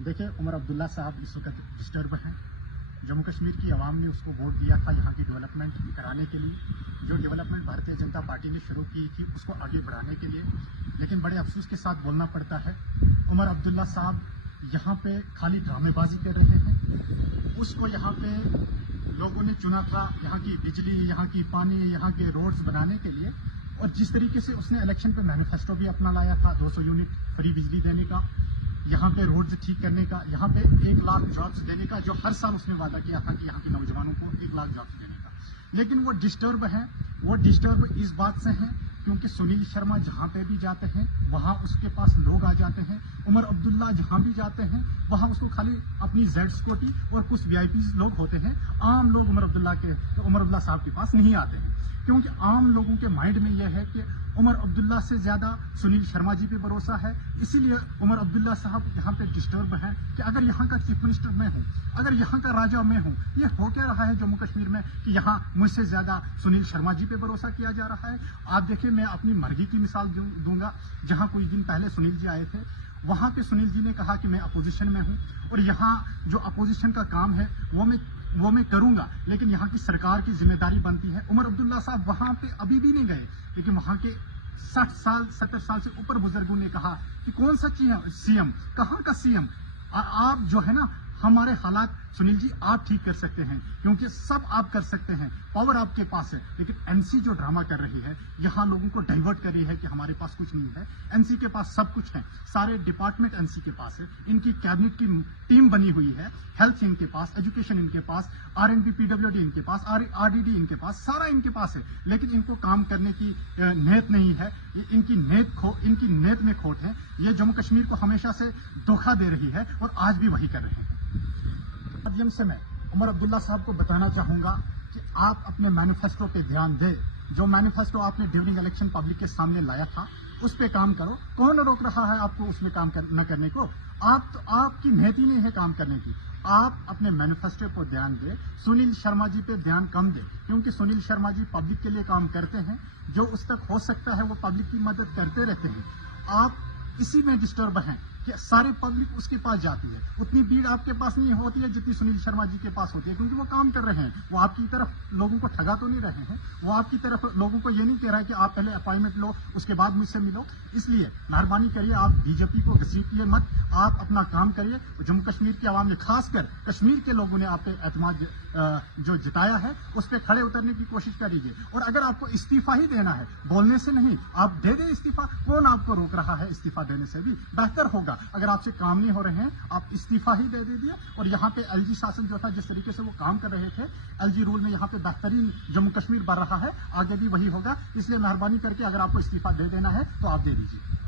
देखिए, उमर अब्दुल्ला साहब इस वक्त डिस्टर्ब हैं। जम्मू कश्मीर की आवाम ने उसको वोट दिया था यहाँ की डेवलपमेंट कराने के लिए। जो डेवलपमेंट भारतीय जनता पार्टी ने शुरू की थी उसको आगे बढ़ाने के लिए, लेकिन बड़े अफसोस के साथ बोलना पड़ता है उमर अब्दुल्ला साहब यहाँ पे खाली ड्रामेबाजी कर रहे हैं। उसको यहाँ पे लोगों ने चुना था यहाँ की बिजली, यहाँ की पानी, यहाँ के रोड्स बनाने के लिए, और जिस तरीके से उसने इलेक्शन पे मैनिफेस्टो भी अपना लाया था 200 यूनिट फ्री बिजली देने का, यहाँ पे रोड्स ठीक करने का, यहाँ पे 1 लाख जॉब्स देने का, जो हर साल उसने वादा किया था कि यहाँ के नौजवानों को 1 लाख जॉब्स देने का। लेकिन वो डिस्टर्ब है। वो डिस्टर्ब इस बात से हैं क्योंकि सुनील शर्मा जहाँ पे भी जाते हैं वहाँ उसके पास लोग आ जाते हैं। उमर अब्दुल्ला जहाँ भी जाते हैं वहाँ उसको खाली अपनी जेड स्कूटी और कुछ वीआईपी लोग होते हैं। आम लोग उमर अब्दुल्ला साहब के पास नहीं आते हैं, क्योंकि आम लोगों के माइंड में यह है कि उमर अब्दुल्ला से ज्यादा सुनील शर्मा जी पे भरोसा है। इसीलिए उमर अब्दुल्ला साहब यहाँ पे डिस्टर्ब हैं कि अगर यहाँ का चीफ मिनिस्टर मैं हूँ, अगर यहाँ का राजा मैं हूँ, ये हो क्या रहा है जम्मू कश्मीर में कि यहाँ मुझसे ज्यादा सुनील शर्मा जी पे भरोसा किया जा रहा है। आप देखिए, मैं अपनी मर्गी की मिसाल दूंगा। जहाँ कुछ दिन पहले सुनील जी आए थे, वहां पे सुनील जी ने कहा कि मैं अपोजिशन में हूँ और यहाँ जो अपोजिशन का काम है वो मैं करूंगा, लेकिन यहाँ की सरकार की जिम्मेदारी बनती है। उमर अब्दुल्ला साहब वहां पे अभी भी नहीं गए, लेकिन वहां के 60 साल 70 साल से ऊपर बुजुर्गों ने कहा कि कौन सा सीएम, कहाँ का सीएम, आप जो है ना, हमारे हालात सुनील जी आप ठीक कर सकते हैं, क्योंकि सब आप कर सकते हैं, पावर आपके पास है। लेकिन एनसी जो ड्रामा कर रही है, यहाँ लोगों को डाइवर्ट कर रही है कि हमारे पास कुछ नहीं है। एनसी के पास सब कुछ है, सारे डिपार्टमेंट एनसी के पास है, इनकी कैबिनेट की टीम बनी हुई है, हेल्थ इनके पास, एजुकेशन इनके पास, आरएनबी पीडब्ल्यूडी इनके पास, आरडीडी इनके पास, सारा इनके पास है। लेकिन इनको काम करने की नीयत नहीं है, इनकी नीयत में खोट है। ये जम्मू कश्मीर को हमेशा से धोखा दे रही है और आज भी वही कर रहे हैं। माध्यम से मैं उमर अब्दुल्ला साहब को बताना चाहूंगा कि आप अपने मैनिफेस्टो पे ध्यान दें। जो मैनिफेस्टो आपने ड्यूरिंग इलेक्शन पब्लिक के सामने लाया था उस पे काम करो। कौन रोक रहा है आपको उसमें काम न करने को? आपकी नीयत ही नहीं है काम करने की। आप अपने मैनिफेस्टो पर ध्यान दें, सुनील शर्मा जी पे ध्यान कम दें, क्योंकि सुनील शर्मा जी पब्लिक के लिए काम करते हैं। जो उस तक हो सकता है वो पब्लिक की मदद करते रहते हैं। आप इसी में डिस्टर्ब हैं कि सारी पब्लिक उसके पास जाती है। उतनी भीड़ आपके पास नहीं होती है जितनी सुनील शर्मा जी के पास होती है, क्योंकि वो काम कर रहे हैं। वो आपकी तरफ लोगों को ठगा तो नहीं रहे हैं, वो आपकी तरफ लोगों को ये नहीं कह रहा है कि आप पहले अपॉइंटमेंट लो उसके बाद मुझसे मिलो। इसलिए मेहरबानी करिए, आप बीजेपी को घसीटिए मत, आप अपना काम करिए। जम्मू कश्मीर की आवाम ने, खासकर कश्मीर के लोगों ने आप पे एतमाद जो जिताया है उस पर खड़े उतरने की कोशिश करिए। और अगर आपको इस्तीफा ही देना है, बोलने से नहीं, आप दे दें इस्तीफा। कौन आपको रोक रहा है? इस्तीफा देने से भी बेहतर होगा। अगर आपसे काम नहीं हो रहे हैं, आप इस्तीफा ही दे दीजिए। और यहाँ पे एलजी शासन जो था, जिस तरीके से वो काम कर रहे थे, एलजी रूल में यहाँ पे बेहतरीन जम्मू कश्मीर बढ़ रहा है, आगे भी वही होगा। इसलिए मेहरबानी करके अगर आपको इस्तीफा दे देना है तो आप दे दीजिए।